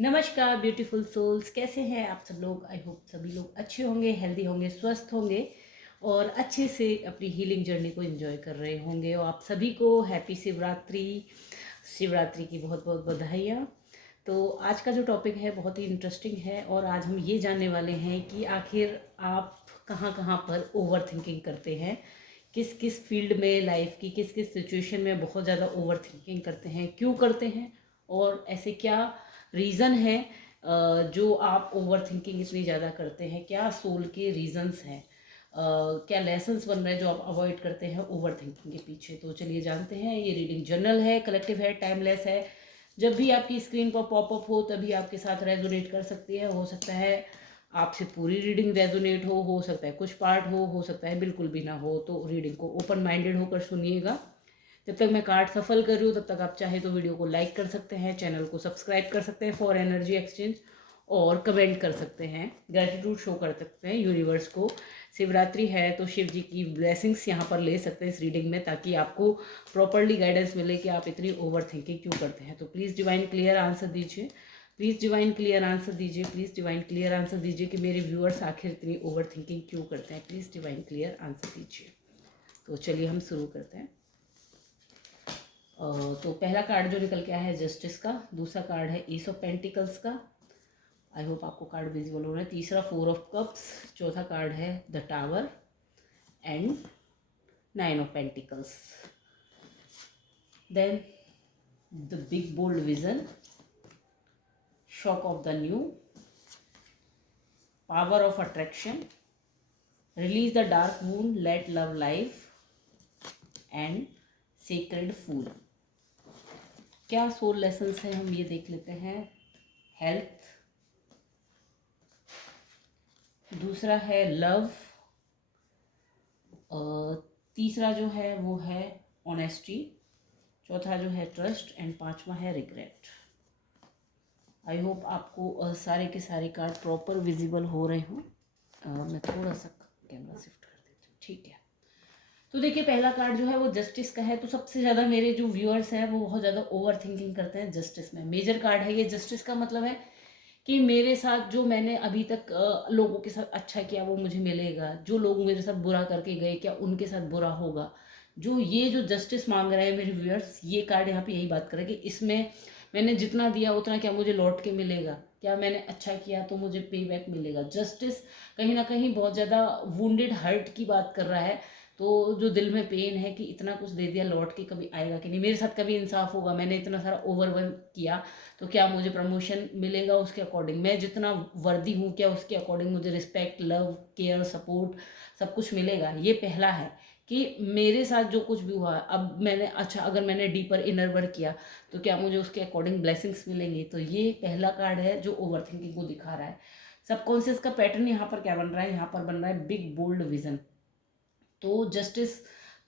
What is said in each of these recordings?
नमस्कार beautiful souls, कैसे हैं आप सब लोग। आई होप सभी लोग अच्छे होंगे, हेल्दी होंगे, स्वस्थ होंगे और अच्छे से अपनी हीलिंग जर्नी को एंजॉय कर रहे होंगे। और आप सभी को हैप्पी शिवरात्रि। शिवरात्रि की बहुत बहुत बधाइयाँ। तो आज का जो टॉपिक है बहुत ही इंटरेस्टिंग है और आज हम ये जानने वाले हैं कि आखिर आप कहाँ कहाँ पर ओवर थिंकिंग करते हैं, किस किस फील्ड में, लाइफ की किस किस सिचुएशन में बहुत ज़्यादा ओवर थिंकिंग करते हैं, क्यों करते हैं और ऐसे क्या रीज़न है जो आप ओवर थिंकिंग इतनी ज़्यादा करते हैं। क्या सोल के रीजंस हैं, क्या लेसन्स बन रहे हैं जो आप अवॉइड करते हैं ओवर थिंकिंग के पीछे। तो चलिए जानते हैं। ये रीडिंग जर्नल है, कलेक्टिव है, टाइमलेस है। जब भी आपकी स्क्रीन पर पॉपअप हो तभी आपके साथ रेजोनेट कर सकती है। हो सकता है आपसे पूरी रीडिंग रेजोनेट हो सकता है कुछ पार्ट हो सकता है बिल्कुल भी ना हो। तो रीडिंग को ओपन माइंडेड होकर सुनिएगा। जब तक मैं कार्ड सफल कर रही हूँ तब तक आप चाहे तो वीडियो को लाइक कर सकते हैं, चैनल को सब्सक्राइब कर सकते हैं फॉर एनर्जी एक्सचेंज, और कमेंट कर सकते हैं, ग्रेटिट्यूड शो कर सकते हैं यूनिवर्स को। शिवरात्रि है तो शिव जी की ब्लेसिंग्स यहाँ पर ले सकते हैं इस रीडिंग में, ताकि आपको प्रॉपरली गाइडेंस मिले कि आप इतनी ओवर थिंकिंग क्यों करते हैं। तो प्लीज़ डिवाइन क्लियर आंसर दीजिए, प्लीज़ डिवाइन क्लियर आंसर दीजिए, प्लीज़ डिवाइन क्लियर आंसर दीजिए कि मेरे व्यूअर्स आखिर इतनी ओवर थिंकिंग क्यों करते हैं। प्लीज़ डिवाइन क्लियर आंसर दीजिए। तो चलिए हम शुरू करते हैं। तो पहला कार्ड जो निकल के आया है जस्टिस का, दूसरा कार्ड है ईस ऑफ पेंटिकल्स का। आई होप आपको कार्ड विजिबल हो रहा है। तीसरा फोर ऑफ कप्स, चौथा कार्ड है the tower and nine of pentacles. Then the big bold vision, shock of the new, power of attraction, release the dark moon, let love life and sacred fool. क्या soul lessons हैं हम ये देख लेते हैं। Health, दूसरा है love, तीसरा जो है वो है ऑनेस्टी, चौथा जो है ट्रस्ट एंड पांचवा है रिग्रेट। आई होप आपको सारे के सारे कार्ड प्रॉपर विजिबल हो रहे हों। मैं थोड़ा सा कैमरा शिफ्ट कर देती हूँ, ठीक है। तो देखिए पहला कार्ड जो है वो जस्टिस का है। तो सबसे ज़्यादा मेरे जो व्यूअर्स हैं वो बहुत ज़्यादा ओवर थिंकिंग करते हैं जस्टिस में। मेजर कार्ड है ये। जस्टिस का मतलब है कि मेरे साथ जो मैंने अभी तक लोगों के साथ अच्छा किया वो मुझे मिलेगा, जो लोग मेरे साथ बुरा करके गए क्या उनके साथ बुरा होगा। जो ये जो जस्टिस मांग रहे हैं मेरे व्यूअर्स, ये कार्ड यहाँ पे यही बात कर रहे हैं कि इसमें मैंने जितना दिया उतना क्या मुझे लौट के मिलेगा, क्या मैंने अच्छा किया तो मुझे पे बैक मिलेगा। जस्टिस कहीं ना कहीं बहुत ज़्यादा वुंडेड हर्ट की बात कर रहा है। तो जो दिल में पेन है कि इतना कुछ दे दिया, लौट के कभी आएगा कि नहीं, मेरे साथ कभी इंसाफ होगा, मैंने इतना सारा ओवरवर्क किया तो क्या मुझे प्रमोशन मिलेगा उसके अकॉर्डिंग, मैं जितना वर्दी हूँ क्या उसके अकॉर्डिंग मुझे रिस्पेक्ट, लव, केयर, सपोर्ट सब कुछ मिलेगा। ये पहला है कि मेरे साथ जो कुछ भी हुआ अब मैंने अच्छा, अगर मैंने डीपर इनर वर्क किया तो क्या मुझे उसके अकॉर्डिंग ब्लेसिंग्स मिलेंगी। तो ये पहला कार्ड है जो ओवर थिंकिंग को दिखा रहा है। सबकॉन्शियस का पैटर्न यहाँ पर क्या बन रहा है, यहाँ पर बन रहा है बिग बोल्ड विजन। तो जस्टिस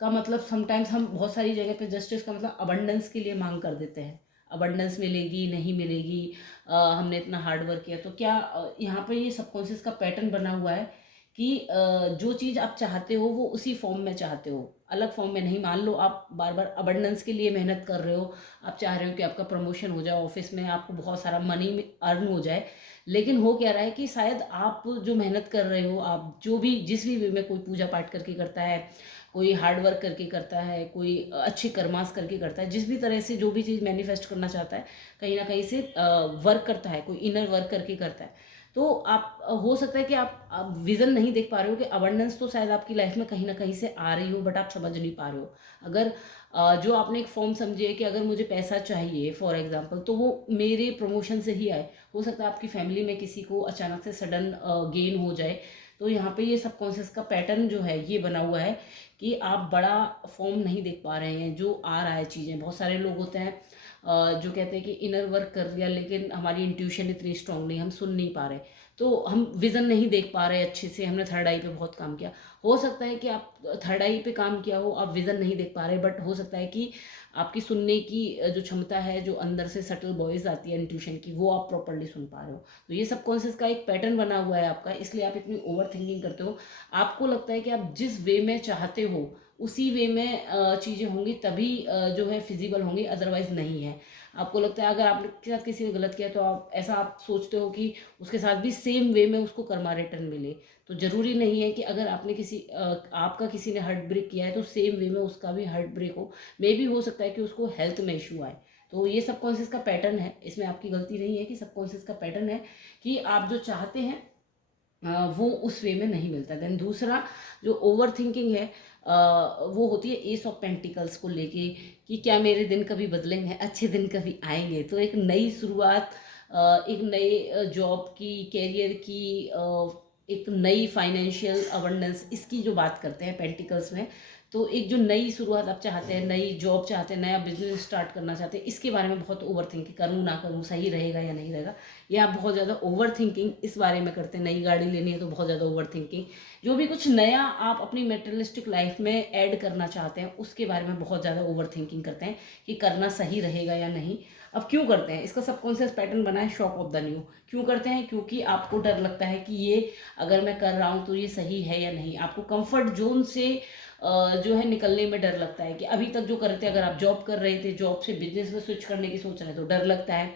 का मतलब समटाइम्स हम बहुत सारी जगह पे जस्टिस का मतलब अबंडेंस के लिए मांग कर देते हैं, अबंडेंस मिलेगी नहीं मिलेगी, हमने इतना हार्ड वर्क किया तो क्या। यहाँ पर ये सबकॉन्शियस का पैटर्न बना हुआ है कि जो चीज़ आप चाहते हो वो उसी फॉर्म में चाहते हो, अलग फॉर्म में नहीं। मान लो आप बार बार अबंडेंस के लिए मेहनत कर रहे हो, आप चाह रहे हो कि आपका प्रमोशन हो जाए, ऑफिस में आपको बहुत सारा मनी अर्न हो जाए, लेकिन हो क्या रहा है कि शायद आप जो मेहनत कर रहे हो, आप जो भी जिस भी वे में, कोई पूजा पाठ करके करता है, कोई हार्ड वर्क करके करता है, कोई अच्छे कर्मास करके करता है, जिस भी तरह से जो भी चीज़ मैनिफेस्ट करना चाहता है कहीं ना कहीं से वर्क करता है, कोई इनर वर्क करके करता है। तो आप हो सकता है कि आप विजन नहीं देख पा रहे हो कि अबंडेंस तो शायद आपकी लाइफ में कहीं ना कहीं से आ रही हो, बट आप समझ नहीं पा रहे हो। अगर जो आपने एक फॉर्म समझिए कि अगर मुझे पैसा चाहिए फॉर एग्जांपल, तो वो मेरे प्रमोशन से ही आए। हो सकता है आपकी फैमिली में किसी को अचानक से सडन गेन हो जाए। तो यहाँ पे ये सबकॉन्शियस का पैटर्न जो है ये बना हुआ है कि आप बड़ा फॉर्म नहीं देख पा रहे हैं जो आ रहा है चीज़ें। बहुत सारे लोग होते हैं जो कहते हैं कि इनर वर्क कर लिया लेकिन हमारी इंट्यूशन इतनी स्ट्रांग नहीं, हम सुन नहीं पा रहे, तो हम विज़न नहीं देख पा रहे अच्छे से। हमने थर्ड आई पे बहुत काम किया, हो सकता है कि आप थर्ड आई पे काम किया हो, आप विज़न नहीं देख पा रहे, बट हो सकता है कि आपकी सुनने की जो क्षमता है, जो अंदर से सटल वॉइस आती है इंट्यूशन की, वो आप प्रॉपरली सुन पा रहे हो। तो ये सबकॉन्शियस का एक पैटर्न बना हुआ है आपका, इसलिए आप इतनी ओवर थिंकिंग करते हो। आपको लगता है कि आप जिस वे में चाहते हो उसी वे में चीज़ें होंगी, तभी जो है फिजिबल होंगी, अदरवाइज नहीं है। आपको लगता है अगर आपके साथ किसी ने गलत किया तो आप सोचते हो कि उसके साथ भी सेम वे में उसको कर्मा रिटर्न मिले। तो ज़रूरी नहीं है कि अगर आपने आपका किसी ने हार्ट ब्रेक किया है तो सेम वे में उसका भी हार्ट ब्रेक हो। मे भी हो सकता है कि उसको हेल्थ में इशू आए। तो ये सबकॉन्शियस का पैटर्न है, इसमें आपकी गलती नहीं है कि सबकॉन्शियस का पैटर्न है कि आप जो चाहते हैं वो उस वे में नहीं मिलता। देन दूसरा जो ओवर थिंकिंग है वो होती है एस ऑफ पेंटिकल्स को लेके कि क्या मेरे दिन कभी बदलेंगे, अच्छे दिन कभी आएंगे। तो एक नई शुरुआत, एक नए जॉब की, कैरियर की, एक नई फाइनेंशियल अबंडेंस, इसकी जो बात करते हैं पेंटिकल्स में। तो एक जो नई शुरुआत आप चाहते हैं, नई जॉब चाहते हैं, नया बिजनेस स्टार्ट करना चाहते हैं, इसके बारे में बहुत ओवर थिंकिंग, करूँ ना करूँ, सही रहेगा या नहीं रहेगा, ये आप बहुत ज़्यादा ओवर थिंकिंग इस बारे में करते हैं। नई गाड़ी लेनी है तो बहुत ज़्यादा ओवर थिंकिंग, जो भी कुछ नया आप अपनी मेटेरियलिस्टिक लाइफ में ऐड करना चाहते हैं उसके बारे में बहुत ज़्यादा ओवर थिंकिंग करते हैं कि करना सही रहेगा या नहीं। अब क्यों करते हैं, इसका सबकॉन्शियस पैटर्न बना है शॉक ऑफ द न्यू। क्यों करते हैं? क्योंकि आपको डर लगता है कि ये अगर मैं कर रहा हूँ तो ये सही है या नहीं। आपको कंफर्ट जोन से जो है निकलने में डर लगता है कि अभी तक जो कर रहे थे, अगर आप जॉब कर रहे थे, जॉब से बिजनेस में स्विच करने की सोच रहे हैं तो डर लगता है।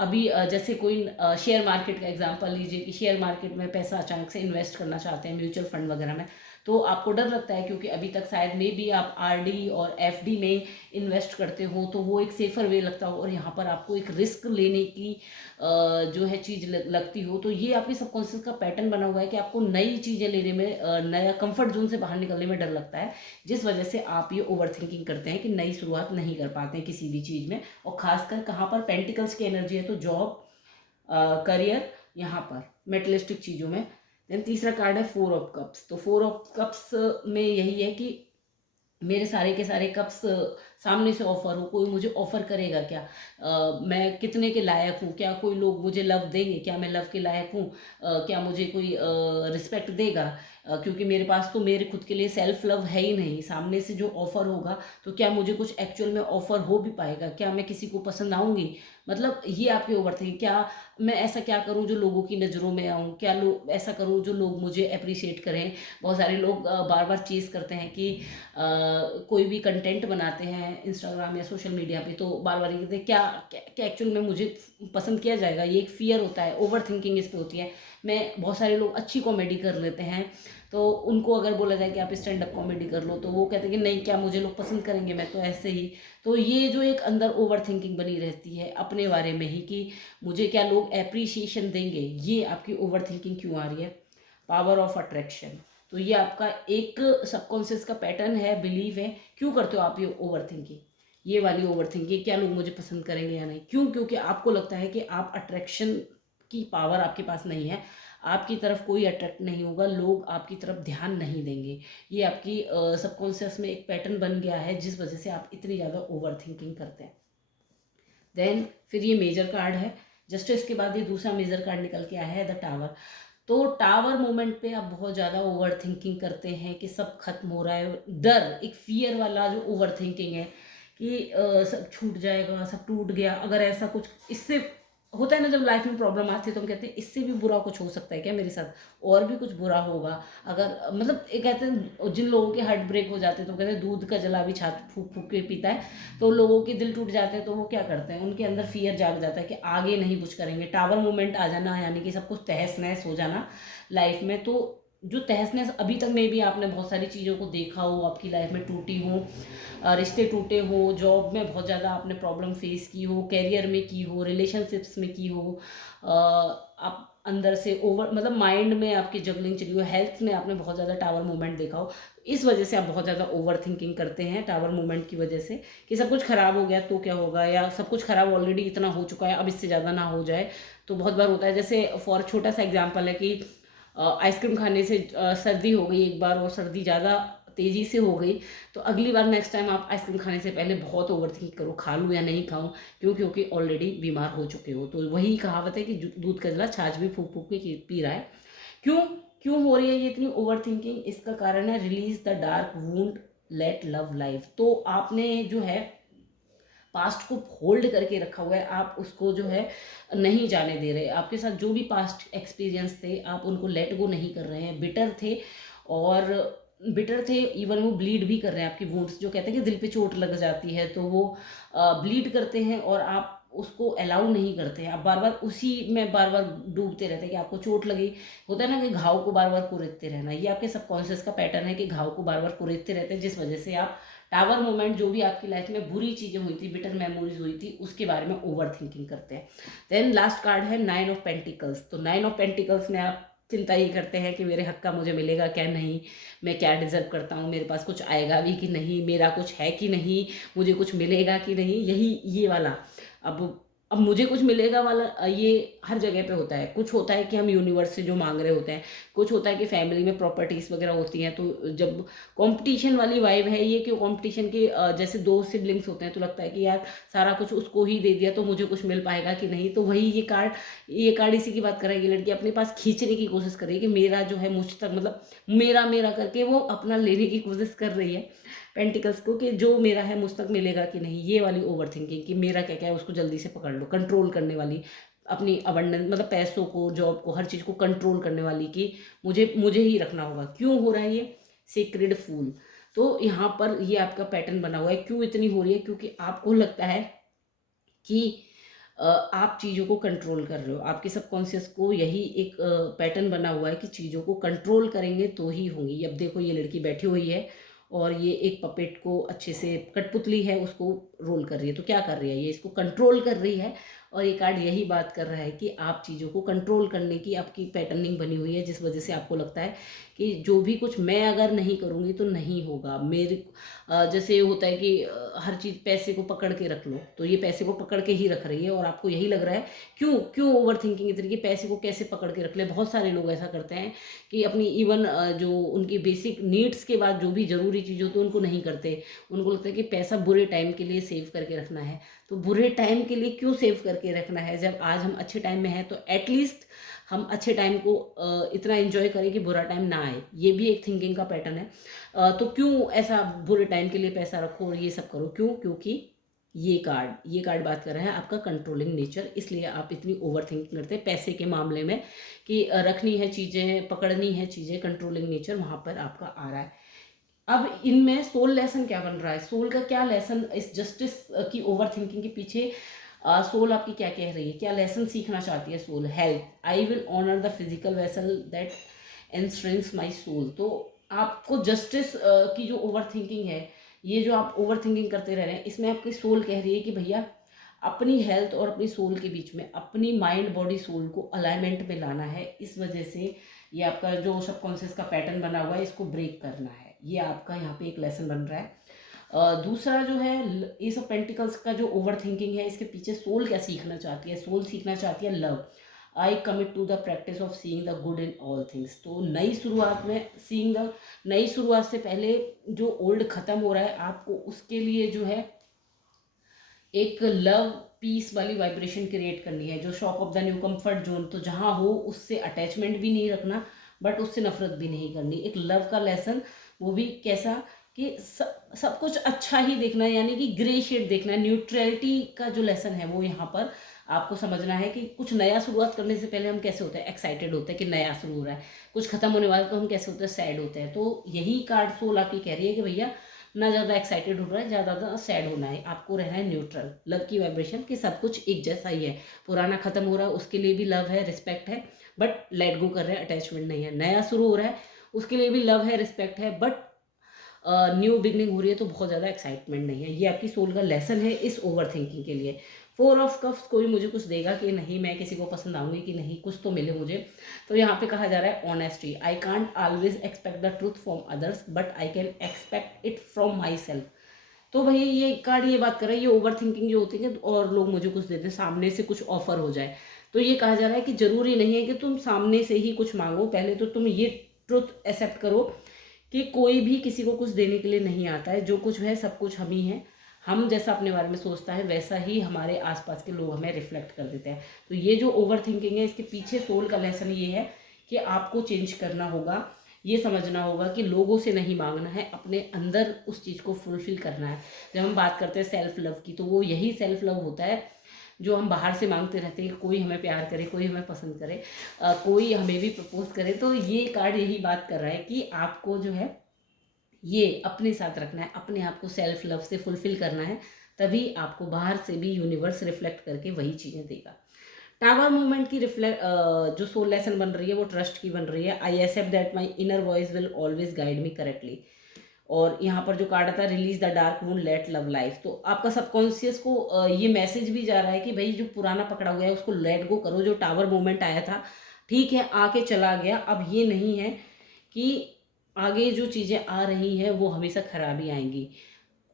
अभी जैसे कोई शेयर मार्केट का एग्जांपल लीजिए कि शेयर मार्केट में पैसा अचानक से इन्वेस्ट करना चाहते हैं म्यूचुअल फंड वगैरह में, तो आपको डर लगता है क्योंकि अभी तक शायद मे भी आप आरडी और एफडी में इन्वेस्ट करते हो तो वो एक सेफर वे लगता हो, और यहाँ पर आपको एक रिस्क लेने की जो है चीज़ लगती हो। तो ये आपके सबकॉन्शियस का पैटर्न बना हुआ है कि आपको नई चीज़ें लेने में, नया कंफर्ट जोन से बाहर निकलने में डर लगता है, जिस वजह से आप ये ओवर थिंकिंग करते हैं कि नई शुरुआत नहीं कर पाते हैं किसी भी चीज़ में। और खासकर कहाँ पर पेंटिकल्स की एनर्जी है तो जॉब, करियर, यहाँ पर मेटलिस्टिक चीज़ों में। देन तीसरा कार्ड है फोर ऑफ कप्स। तो फोर ऑफ कप्स में यही है कि मेरे सारे के सारे कप्स सामने से ऑफर हो, कोई मुझे ऑफर करेगा क्या, मैं कितने के लायक हूँ, क्या कोई लोग मुझे लव देंगे, क्या मैं लव के लायक हूँ, क्या मुझे कोई रिस्पेक्ट देगा, क्योंकि मेरे पास तो मेरे खुद के लिए सेल्फ लव है ही नहीं। सामने से जो ऑफर होगा तो क्या मुझे कुछ एक्चुअल में ऑफर हो भी पाएगा, क्या मैं किसी को पसंद आऊँगी। मतलब ये आपके ओवर थिंकिंग, क्या मैं ऐसा क्या करूँ जो लोगों की नज़रों में आऊँ, क्या लोग ऐसा करूँ जो लोग मुझे अप्रिशिएट करें। बहुत सारे लोग बार बार चीज़ करते हैं कि कोई भी कंटेंट बनाते हैं इंस्टाग्राम या सोशल मीडिया पे तो बार बार ये कहते हैं क्या क्या एक्चुअल में मुझे पसंद किया जाएगा। ये एक फियर होता है, ओवर थिंकिंग इस पे होती है। बहुत सारे लोग अच्छी कॉमेडी कर लेते हैं तो उनको अगर बोला जाए कि आप स्टैंड अप कॉमेडी कर लो तो वो कहते हैं कि नहीं, क्या मुझे लोग पसंद करेंगे, मैं तो ऐसे ही। तो ये जो एक अंदर ओवर थिंकिंग बनी रहती है अपने बारे में ही कि मुझे क्या लोग अप्रिसिएशन देंगे, ये आपकी ओवर थिंकिंग क्यों आ रही है। पावर ऑफ अट्रैक्शन, तो ये आपका एक सबकॉन्शियस का पैटर्न है, बिलीव है। क्यों करते हो आप ये ओवर थिंकिंग, ये वाली ओवर थिंकिंग, क्या लोग मुझे पसंद करेंगे या नहीं। क्यों? क्योंकि आपको लगता है कि आप अट्रैक्शन की पावर आपके पास नहीं है, आपकी तरफ कोई अट्रैक्ट नहीं होगा, लोग आपकी तरफ ध्यान नहीं देंगे। ये आपकी सबकॉन्शियस में एक पैटर्न बन गया है जिस वजह से आप इतनी ज़्यादा ओवर थिंकिंग करते हैं। देन फिर ये मेजर कार्ड है, जस्टिस के बाद ये दूसरा मेजर कार्ड निकल के आया है द टावर। तो टावर मोमेंट पे आप बहुत ज़्यादा ओवर थिंकिंग करते हैं कि सब खत्म हो रहा है। डर, एक फियर वाला जो ओवर थिंकिंग है कि सब छूट जाएगा, सब टूट गया, अगर ऐसा कुछ इससे होता है ना, जब लाइफ में प्रॉब्लम आती है तो हम कहते हैं इससे भी बुरा कुछ हो सकता है क्या मेरे साथ, और भी कुछ बुरा होगा। अगर मतलब ये कहते हैं जिन लोगों के हार्ट ब्रेक हो जाते हैं तो कहते हैं दूध का जला भी छाछ फूक फूक के पीता है। तो लोगों के दिल टूट जाते हैं तो वो क्या करते हैं, उनके अंदर फियर जाग जाता है कि आगे नहीं कुछ करेंगे। टावर मूवमेंट आ जाना यानी कि सब कुछ तहस नहस हो जाना लाइफ में। तो जो तहस नहस अभी तक में भी आपने बहुत सारी चीज़ों को देखा हो, आपकी लाइफ में टूटी हो, रिश्ते टूटे हो, जॉब में बहुत ज़्यादा आपने प्रॉब्लम फेस की हो, कैरियर में की हो, रिलेशनशिप्स में की हो, आप अंदर से ओवर मतलब माइंड में आपकी जगलिंग चली हो, हेल्थ में आपने बहुत ज़्यादा टावर मूवमेंट देखा हो, इस वजह से आप बहुत ज़्यादा ओवर थिंकिंग करते हैं टावर मूवमेंट की वजह से कि सब कुछ ख़राब हो गया तो क्या होगा, या सब कुछ ख़राब ऑलरेडी इतना हो चुका है अब इससे ज़्यादा ना हो जाए। तो बहुत बार होता है, जैसे फॉर छोटा सा एग्जांपल है कि आइसक्रीम खाने से सर्दी हो गई एक बार और सर्दी ज़्यादा तेज़ी से हो गई तो अगली बार नेक्स्ट टाइम आप आइसक्रीम खाने से पहले बहुत ओवर थिंक करो, खा लूँ या नहीं खाऊँ, क्यों? क्योंकि ऑलरेडी बीमार हो चुके हो। तो वही कहावत है कि दूध का जला छाछ भी फूक फूक के पी रहा है। क्यों क्यों हो रही है ये इतनी ओवर थिंकिंग? इसका कारण है release the dark wound, let love life. तो आपने जो है पास्ट को होल्ड करके रखा हुआ है, आप उसको जो है नहीं जाने दे रहे। आपके साथ जो भी पास्ट एक्सपीरियंस थे आप उनको लेट गो नहीं कर रहे हैं, बिटर थे और बिटर थे, इवन वो ब्लीड भी कर रहे हैं, आपकी वुंड्स जो कहते हैं कि दिल पे चोट लग जाती है तो वो ब्लीड करते हैं और आप उसको अलाउ नहीं करते हैं, आप बार बार उसी में बार बार डूबते रहते हैं कि आपको चोट लगी, होता है ना कि घाव को बार बार कुरेदते रहना, ये आपके सबकॉन्शियस का पैटर्न है कि घाव को बार बार कुरेदते रहते हैं, जिस वजह से आप टावर मोमेंट जो भी आपकी लाइफ में बुरी चीज़ें हुई थी, बिटर मेमोरीज हुई थी, उसके बारे में ओवर थिंकिंग करते हैं। देन लास्ट कार्ड है 9 ऑफ पेंटिकल्स। तो 9 ऑफ पेंटिकल्स में आप चिंता ये करते हैं कि मेरे हक का मुझे मिलेगा क्या नहीं, मैं क्या डिज़र्व करता हूँ, मेरे पास कुछ आएगा भी कि नहीं, मेरा कुछ है कि नहीं, मुझे कुछ मिलेगा कि नहीं, यही ये वाला। अब मुझे कुछ मिलेगा वाला ये हर जगह पे होता है। कुछ होता है कि हम यूनिवर्स से जो मांग रहे होते हैं, कुछ होता है कि फैमिली में प्रॉपर्टीज़ वगैरह होती हैं, तो जब कंपटीशन वाली वाइब है ये, कि कंपटीशन के जैसे दो सिबलिंग्स होते हैं तो लगता है कि यार सारा कुछ उसको ही दे दिया तो मुझे कुछ मिल पाएगा कि नहीं। तो वही ये कार्ड इसी की बात कर रहा है कि लड़की अपने पास खींचने की कोशिश कर रही है कि मेरा जो है मुझ तक, मतलब मेरा मेरा करके वो अपना लेने की कोशिश कर रही है पेंटिकल्स को, कि जो मेरा है मुझ तक मिलेगा कि नहीं, ये वाली ओवर थिंकिंग कि मेरा क्या क्या है उसको जल्दी से पकड़ लो, कंट्रोल करने वाली, अपनी अबंडेंस मतलब पैसों को, जॉब को, हर चीज़ को कंट्रोल करने वाली, कि मुझे मुझे ही रखना होगा। क्यों हो रहा है ये सीक्रेट फूल? तो यहाँ पर ये आपका पैटर्न बना हुआ है। क्यों इतनी हो रही है? क्योंकि आपको लगता है कि आप चीज़ों को कंट्रोल कर रहे हो, आपके सबकॉन्शियस को यही एक पैटर्न बना हुआ है कि चीज़ों को कंट्रोल करेंगे तो ही होंगी। अब देखो ये लड़की बैठी हुई है और ये एक पपेट को अच्छे से, कठपुतली है उसको रोल कर रही है, तो क्या कर रही है ये, इसको कंट्रोल कर रही है। और ये कार्ड यही बात कर रहा है कि आप चीज़ों को कंट्रोल करने की आपकी पैटर्निंग बनी हुई है, जिस वजह से आपको लगता है कि जो भी कुछ मैं अगर नहीं करूँगी तो नहीं होगा। मेरे जैसे होता है कि हर चीज़ पैसे को पकड़ के रख लो, तो ये पैसे को पकड़ के ही रख रही है और आपको यही लग रहा है। क्यों क्यों ओवर थिंकिंग इस तरीके, पैसे को कैसे पकड़ के रख ले। बहुत सारे लोग ऐसा करते हैं कि अपनी इवन जो उनकी बेसिक नीड्स के बाद जो भी ज़रूरी चीज़ होती है उनको नहीं करते। उनको लगता है कि पैसा बुरे टाइम के लिए सेव करके रखना है। तो बुरे टाइम के लिए क्यों सेव करके रखना है, जब आज हम अच्छे टाइम में हैं तो एटलीस्ट हम अच्छे टाइम को इतना एंजॉय करें कि बुरा टाइम ना आए। ये भी एक थिंकिंग का पैटर्न है। तो क्यों ऐसा बुरे टाइम के लिए पैसा रखो और ये सब करो, क्यों? क्योंकि ये कार्ड बात कर रहा है आपका कंट्रोलिंग नेचर, इसलिए आप इतनी ओवर थिंकिंग करते हैं पैसे के मामले में, कि रखनी है चीज़ें, पकड़नी है चीज़ें, कंट्रोलिंग नेचर वहाँ पर आपका आ रहा है। अब इनमें सोल लेसन क्या बन रहा है, सोल का क्या लेसन इस जस्टिस की ओवर थिंकिंग के पीछे, सोल आपकी क्या कह रही है, क्या लेसन सीखना चाहती है soul? Health, I will honour the physical vessel that entrance my soul. तो आपको जस्टिस की जो ओवर थिंकिंग है, ये जो आप ओवर थिंकिंग करते रह रहे हैं, इसमें आपकी सोल कह रही है कि भैया अपनी हेल्थ और अपनी सोल के बीच में, अपनी माइंड बॉडी सोल को अलाइनमेंट में लाना है। इस वजह से ये आपका जो सबकॉन्शियस का पैटर्न बना हुआ है इसको ब्रेक करना है, ये आपका यहाँ पे एक लेसन बन रहा है। दूसरा जो है ये सब पेंटिकल्स का जो ओवर थिंकिंग है, इसके पीछे सोल क्या सीखना चाहती है? सोल सीखना चाहती है love. I commit to the practice of seeing the good in all things. तो नई शुरुआत में नई शुरुआत से पहले जो ओल्ड खत्म हो रहा है, आपको उसके लिए जो है एक लव पीस वाली वाइब्रेशन क्रिएट करनी है। जो shock of the new comfort zone, तो जहाँ हो उससे अटैचमेंट भी नहीं रखना, बट उससे नफरत भी नहीं करनी। एक लव का लेसन, वो भी कैसा कि सब कुछ अच्छा ही देखना है, यानी कि ग्रे शेड देखना है। न्यूट्रलिटी का जो लेसन है वो यहाँ पर आपको समझना है कि कुछ नया शुरुआत करने से पहले हम कैसे होते हैं, एक्साइटेड होते हैं कि नया शुरू हो रहा है। कुछ खत्म होने वाला तो हम कैसे होते हैं, सैड होते हैं। तो यही कार्ड सोल आपकी कह रही है कि भैया ना ज़्यादा एक्साइटेड हो रहा है, ज़्यादा सैड होना है, आपको रहना है न्यूट्रल। लव की वाइब्रेशन कि सब कुछ एक जैसा ही है। पुराना खत्म हो रहा है उसके लिए भी लव है, रिस्पेक्ट है, बट लेट गो कर रहे हैं, अटैचमेंट नहीं है। नया शुरू हो रहा है उसके लिए भी लव है, रिस्पेक्ट है, बट न्यू बिगनिंग हो रही है तो बहुत ज़्यादा एक्साइटमेंट नहीं है। ये आपकी सोल का लेसन है इस ओवर थिंकिंग के लिए। 4 ऑफ कप्स, कोई मुझे कुछ देगा कि नहीं, मैं किसी को पसंद आऊँगी कि नहीं, कुछ तो मिले मुझे। तो यहाँ पे कहा जा रहा है honesty. I can't always expect the truth from others but I can expect it from my self. तो भाई ये कार्ड ये बात कर रहा है, ये ओवर थिंकिंग जो होती है और लोग मुझे कुछ देते हैं, सामने से कुछ ऑफर हो जाए। तो ये कहा जा रहा है कि ज़रूरी नहीं है कि तुम सामने से ही कुछ मांगो, पहले तो तुम ये ट्रुथ एक्सेप्ट करो कि कोई भी किसी को कुछ देने के लिए नहीं आता है। जो कुछ है सब कुछ हम ही हैं। हम जैसा अपने बारे में सोचता है वैसा ही हमारे आसपास के लोग हमें रिफ्लेक्ट कर देते हैं। तो ये जो ओवर थिंकिंग है इसके पीछे सोल का लेसन ये है कि आपको चेंज करना होगा। ये समझना होगा कि लोगों से नहीं मांगना है, अपने अंदर उस चीज़ को फुलफिल करना है। जब हम बात करते हैं सेल्फ लव की, तो वो यही सेल्फ लव होता है जो हम बाहर से मांगते रहते हैं कि कोई हमें प्यार करे, कोई हमें पसंद करे, कोई हमें भी प्रपोज करे। तो ये कार्ड यही बात कर रहा है कि आपको जो है ये अपने साथ रखना है, अपने आप को सेल्फ लव से फुलफिल करना है, तभी आपको बाहर से भी यूनिवर्स रिफ्लेक्ट करके वही चीज़ें देगा। टावर मूवमेंट की जो सोल लेसन बन रही है वो ट्रस्ट की बन रही है। I accept that my inner voice will always guide me correctly. और यहाँ पर जो कार्ड आता है release the dark moon let love life, तो आपका सबकॉन्शियस को ये मैसेज भी जा रहा है कि भाई जो पुराना पकड़ा हुआ है उसको लेट गो करो। जो टावर मूवमेंट आया था ठीक है, आके चला गया, अब ये नहीं है कि आगे जो चीज़ें आ रही हैं वो हमेशा खराबी आएंगी।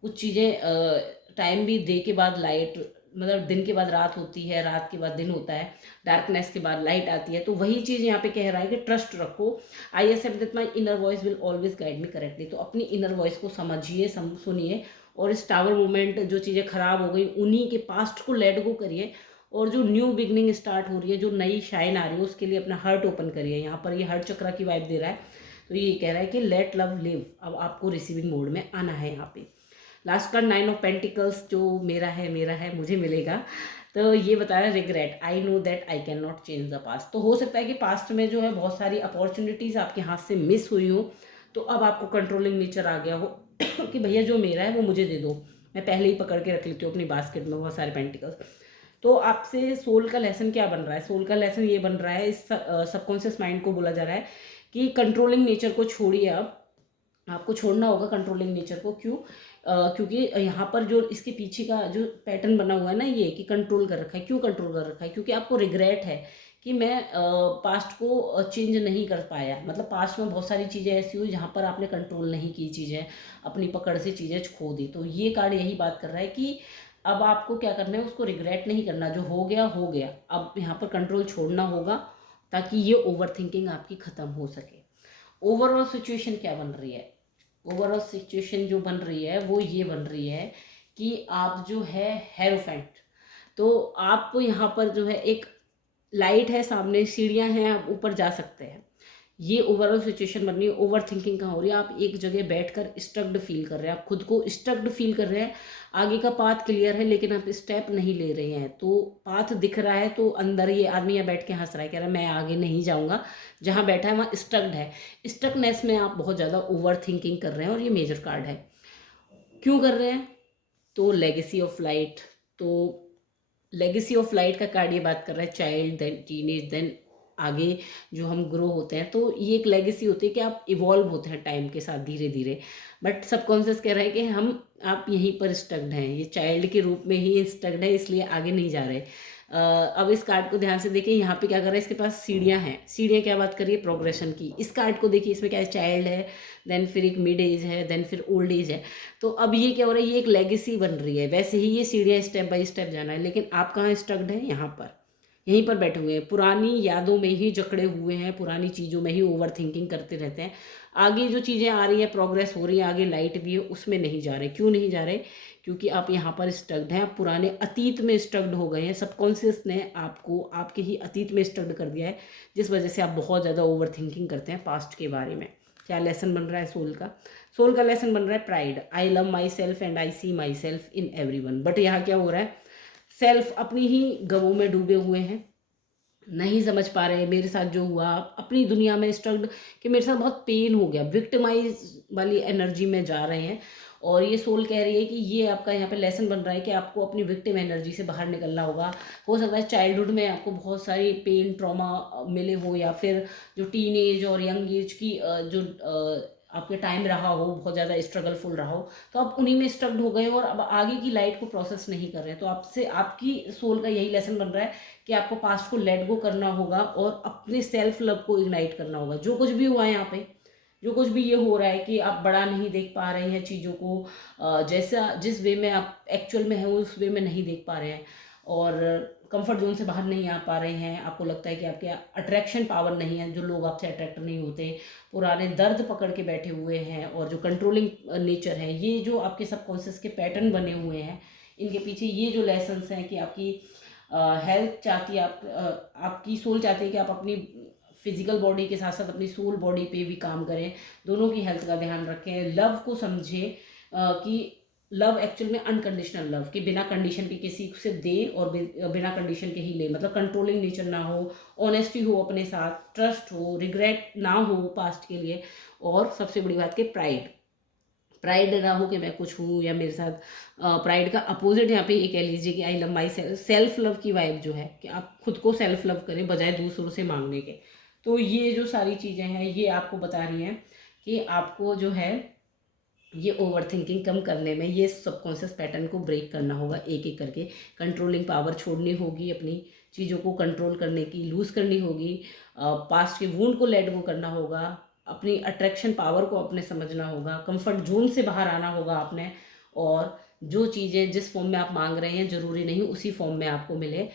कुछ चीज़ें टाइम भी डे के बाद लाइट, मतलब दिन के बाद रात होती है, रात के बाद दिन होता है, डार्कनेस के बाद लाइट आती है। तो वही चीज़ यहाँ पे कह रहा है कि ट्रस्ट रखो। I accept that my inner voice will always guide me correctly. तो अपनी इनर वॉइस को समझिए, सुनिए, और इस टावर मूवमेंट जो चीज़ें खराब हो गई उन्हीं के पास्ट को लेट गो करिए, और जो न्यू बिगनिंग स्टार्ट हो रही है, जो नई शाइन आ रही है, उसके लिए अपना हार्ट ओपन करिए। यहाँ पर ये हार्ट चक्र की वाइब दे रहा है, तो ये कह रहा है कि लेट लव लिव। अब आपको रिसीविंग मोड में आना है। यहाँ पे लास्ट का 9 ऑफ पेंटिकल्स जो मेरा है मुझे मिलेगा। तो ये बता रहा है regret, I know that I can not change the past. तो हो सकता है कि पास्ट में जो है बहुत सारी अपॉर्चुनिटीज़ आपके हाथ से मिस हुई हो, तो अब आपको कंट्रोलिंग नेचर आ गया हो कि भैया जो मेरा है वो मुझे दे दो, मैं पहले ही पकड़ के रख लेती हूँ अपनी बास्केट में बहुत सारे पेंटिकल्स। तो आपसे सोल का लेसन क्या बन रहा है? सोल का लेसन ये बन रहा है, इस सबकॉन्शियस माइंड को बोला जा रहा है कि कंट्रोलिंग नेचर को छोड़िए। अब आपको छोड़ना होगा कंट्रोलिंग नेचर को। क्यों? क्योंकि यहाँ पर जो इसके पीछे का जो पैटर्न बना हुआ है ना, ये कि कंट्रोल कर रखा है। क्यों कंट्रोल कर रखा है? क्योंकि आपको रिग्रेट है कि मैं पास्ट को चेंज नहीं कर पाया। मतलब पास्ट में बहुत सारी चीज़ें ऐसी हुई जहाँ पर आपने कंट्रोल नहीं की, चीज़ें अपनी पकड़ से चीज़ें खो दी। तो ये कार्ड यही बात कर रहा है कि अब आपको क्या करना है, उसको रिग्रेट नहीं करना। जो हो गया हो गया, अब यहाँ पर कंट्रोल छोड़ना होगा ताकि ये ओवर थिंकिंग आपकी ख़त्म हो सके। ओवरऑल सिचुएशन क्या बन रही है? ओवरऑल सिचुएशन जो बन रही है वो ये बन रही है कि आप जो है हेरोफेंट, तो आप यहाँ पर जो है एक लाइट है सामने, सीढ़ियाँ हैं, आप ऊपर जा सकते हैं। ये ओवरऑल सिचुएशन बन रही है। ओवर थिंकिंग कहाँ हो रही है? आप एक जगह बैठकर स्टक्ड फील कर रहे हैं, आप खुद को स्टक्ड फील कर रहे हैं। आगे का पाथ क्लियर है लेकिन आप स्टेप नहीं ले रहे हैं। तो पाथ दिख रहा है तो अंदर ये आदमी यहाँ बैठ के हंस रहा है, कह रहा है मैं आगे नहीं जाऊँगा, जहाँ बैठा है वहाँ स्टक्ड है। स्टकनेस में आप बहुत ज़्यादा ओवर थिंकिंग कर रहे हैं, और ये मेजर कार्ड है। क्यों कर रहे हैं? तो लेगेसी ऑफ लाइट। तो लेगेसी ऑफ लाइट का कार्ड ये बात कर रहा है चाइल्ड, देन टीनेज, देन आगे जो हम ग्रो होते हैं। तो ये एक लेगेसी होती है कि आप इवॉल्व होते हैं टाइम के साथ धीरे धीरे। बट सबकॉन्शियस कह रहा है कि आप यहीं पर स्टक्ड हैं, ये चाइल्ड के रूप में ही स्टक्ड है, इसलिए आगे नहीं जा रहे। अब इस कार्ड को ध्यान से देखिए, यहाँ पे क्या कर रहा है, इसके पास सीढ़ियाँ हैं। सीढ़ियाँ क्या बात कर रही है? प्रोग्रेशन की। इस कार्ड को देखिए, इसमें क्या है, चाइल्ड है, देन फिर एक मिड एज है, देन फिर ओल्ड एज है। तो अब ये क्या हो रहा है, ये एक लेगेसी बन रही है। वैसे ही ये सीढ़ियाँ स्टेप बाय स्टेप जाना है, लेकिन आप कहाँ स्टक्ड हैं? यहाँ पर, यहीं पर बैठे हुए हैं, पुरानी यादों में ही जकड़े हुए हैं, पुरानी चीज़ों में ही ओवर थिंकिंग करते रहते हैं। आगे जो चीज़ें आ रही हैं, प्रोग्रेस हो रही है, आगे लाइट भी है, उसमें नहीं जा रहे। क्यों नहीं जा रहे? क्योंकि आप यहाँ पर स्टक्ड हैं, आप पुराने अतीत में स्टक्ड हो गए हैं। सबकॉन्शियस ने आपको आपके ही अतीत में स्टक्ड कर दिया है, जिस वजह से आप बहुत ज़्यादा ओवर थिंकिंग करते हैं पास्ट के बारे में। क्या लेसन बन रहा है सोल का? सोल का लेसन बन रहा है pride. I love myself and I see myself in everyone. But यहाँ क्या हो रहा है, सेल्फ अपनी ही गमों में डूबे हुए हैं, नहीं समझ पा रहे हैं मेरे साथ जो हुआ, अपनी दुनिया में स्ट्रग्ड कि मेरे साथ बहुत पेन हो गया, विक्टिमाइज वाली एनर्जी में जा रहे हैं। और ये सोल कह रही है कि ये आपका यहाँ पे लेसन बन रहा है कि आपको अपनी विक्टिम एनर्जी से बाहर निकलना होगा। हो सकता है चाइल्डहुड में आपको बहुत सारी पेन ट्रॉमा मिले हो, या फिर जो टीन एज और यंग एज की जो आपके टाइम रहा हो, बहुत ज़्यादा स्ट्रगलफुल रहा हो, तो आप उन्हीं में स्ट्रग्ड हो गए हो और अब आगे की लाइफ को प्रोसेस नहीं कर रहे हैं। तो आपसे आपकी सोल का यही लेसन बन रहा है कि आपको पास्ट को लेट गो करना होगा और अपने सेल्फ लव को इग्नाइट करना होगा। जो कुछ भी हुआ है यहाँ पे, जो कुछ भी ये हो रहा है कि आप बड़ा नहीं देख पा रहे हैं चीज़ों को, जैसा जिस वे में आप एक्चुअल में है उस वे में नहीं देख पा रहे हैं, और कंफर्ट जोन से बाहर नहीं आ पा रहे हैं। आपको लगता है कि आपके अट्रैक्शन पावर नहीं है, जो लोग आपसे अट्रैक्ट नहीं होते, पुराने दर्द पकड़ के बैठे हुए हैं, और जो कंट्रोलिंग नेचर है, ये जो आपके सबकॉन्शियस के पैटर्न बने हुए हैं, इनके पीछे ये जो लेसन्स हैं कि आपकी हेल्थ चाहती है, आपकी सोल चाहती है कि आप अपनी फिजिकल बॉडी के साथ साथ अपनी सोल बॉडी पे भी काम करें, दोनों की हेल्थ का ध्यान रखें, लव को समझें कि लव एक्चुअल में अनकंडीशनल लव, कि बिना कंडीशन के किसी से दे और बिना कंडीशन के ही ले, मतलब कंट्रोलिंग नेचर ना हो, ऑनेस्टी हो अपने साथ, ट्रस्ट हो, रिग्रेट ना हो पास्ट के लिए, और सबसे बड़ी बात कि प्राइड। प्राइड ना हो कि मैं कुछ हूँ, या मेरे साथ प्राइड का अपोजिट यहाँ पे ये कह लीजिए कि आई लव माई सेल्फ लव की वाइब जो है कि आप खुद को सेल्फ लव करें बजाय दूसरों से मांगने के। तो ये जो सारी चीज़ें हैं ये आपको बता रही हैं कि आपको जो है ये ओवर थिंकिंग कम करने में, ये सबकॉन्शियस पैटर्न को ब्रेक करना होगा एक एक करके। कंट्रोलिंग पावर छोड़नी होगी, अपनी चीज़ों को कंट्रोल करने की लूज़ करनी होगी, पास्ट के वूंड को लेट गो करना होगा, अपनी अट्रैक्शन पावर को अपने समझना होगा, कंफर्ट जोन से बाहर आना होगा आपने, और जो चीज़ें जिस फॉर्म में आप मांग रहे हैं ज़रूरी नहीं उसी फॉर्म में आपको मिले।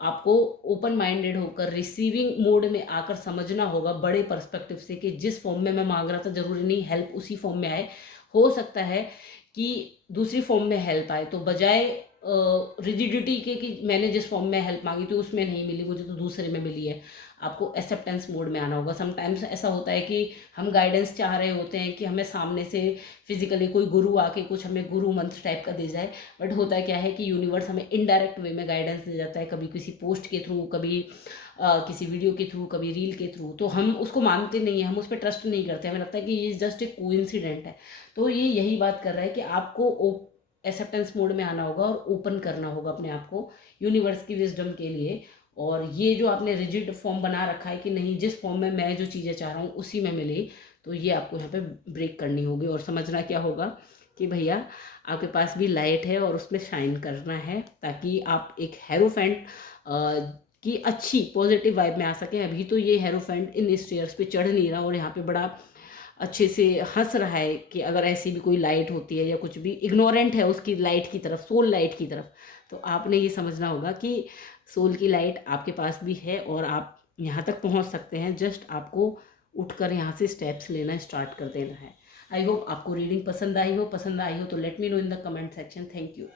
आपको ओपन माइंडेड होकर रिसीविंग मोड में आकर समझना होगा बड़े पर्सपेक्टिव से कि जिस फॉर्म में मैं मांग रहा था ज़रूरी नहीं हेल्प उसी फॉर्म में आए, हो सकता है कि दूसरी फॉर्म में हेल्प आए। तो बजाय रिजिडिटी के कि मैंने जिस फॉर्म में हेल्प मांगी थी उसमें नहीं मिली मुझे तो दूसरे में मिली है, आपको एक्सेप्टेंस मोड में आना होगा। समटाइम्स ऐसा होता है कि हम गाइडेंस चाह रहे होते हैं कि हमें सामने से फिजिकली कोई गुरु आके कुछ हमें गुरु मंत्र टाइप का दे जाए, बट होता क्या है कि यूनिवर्स हमें इनडायरेक्ट वे में गाइडेंस दे जाता है, कभी किसी पोस्ट के थ्रू, कभी किसी वीडियो के थ्रू, कभी रील के थ्रू। तो हम उसको मानते नहीं हैं, हम उस पर ट्रस्ट नहीं करते, हमें लगता है कि ये जस्ट एक कोइंसिडेंट है। तो ये यही बात कर रहा है कि आपको एक्सेप्टेंस मोड में आना होगा और ओपन करना होगा अपने आप को यूनिवर्स की विजडम के लिए। और ये जो आपने रिजिड फॉर्म बना रखा है कि नहीं जिस फॉर्म में मैं जो चीज़ें चाह रहा हूँ उसी में मिले, तो ये आपको यहाँ पे ब्रेक करनी होगी और समझना क्या होगा कि भैया आपके पास भी लाइट है और उसमें शाइन करना है, ताकि आप एक हेरोफेंट की अच्छी पॉजिटिव वाइब में आ सकें। अभी तो ये हेरोफेंट इन स्टेयर्स पे चढ़ नहीं रहा और यहाँ पे बड़ा अच्छे से हंस रहा है कि अगर ऐसी भी कोई लाइट होती है या कुछ भी, इग्नोरेंट है उसकी लाइट की तरफ, सोल लाइट की तरफ। तो आपने ये समझना होगा कि सोल की लाइट आपके पास भी है और आप यहाँ तक पहुँच सकते हैं, जस्ट आपको उठकर यहाँ से स्टेप्स लेना स्टार्ट कर देना है। आई होप आपको रीडिंग पसंद आई हो तो let me know in the comment section. Thank you.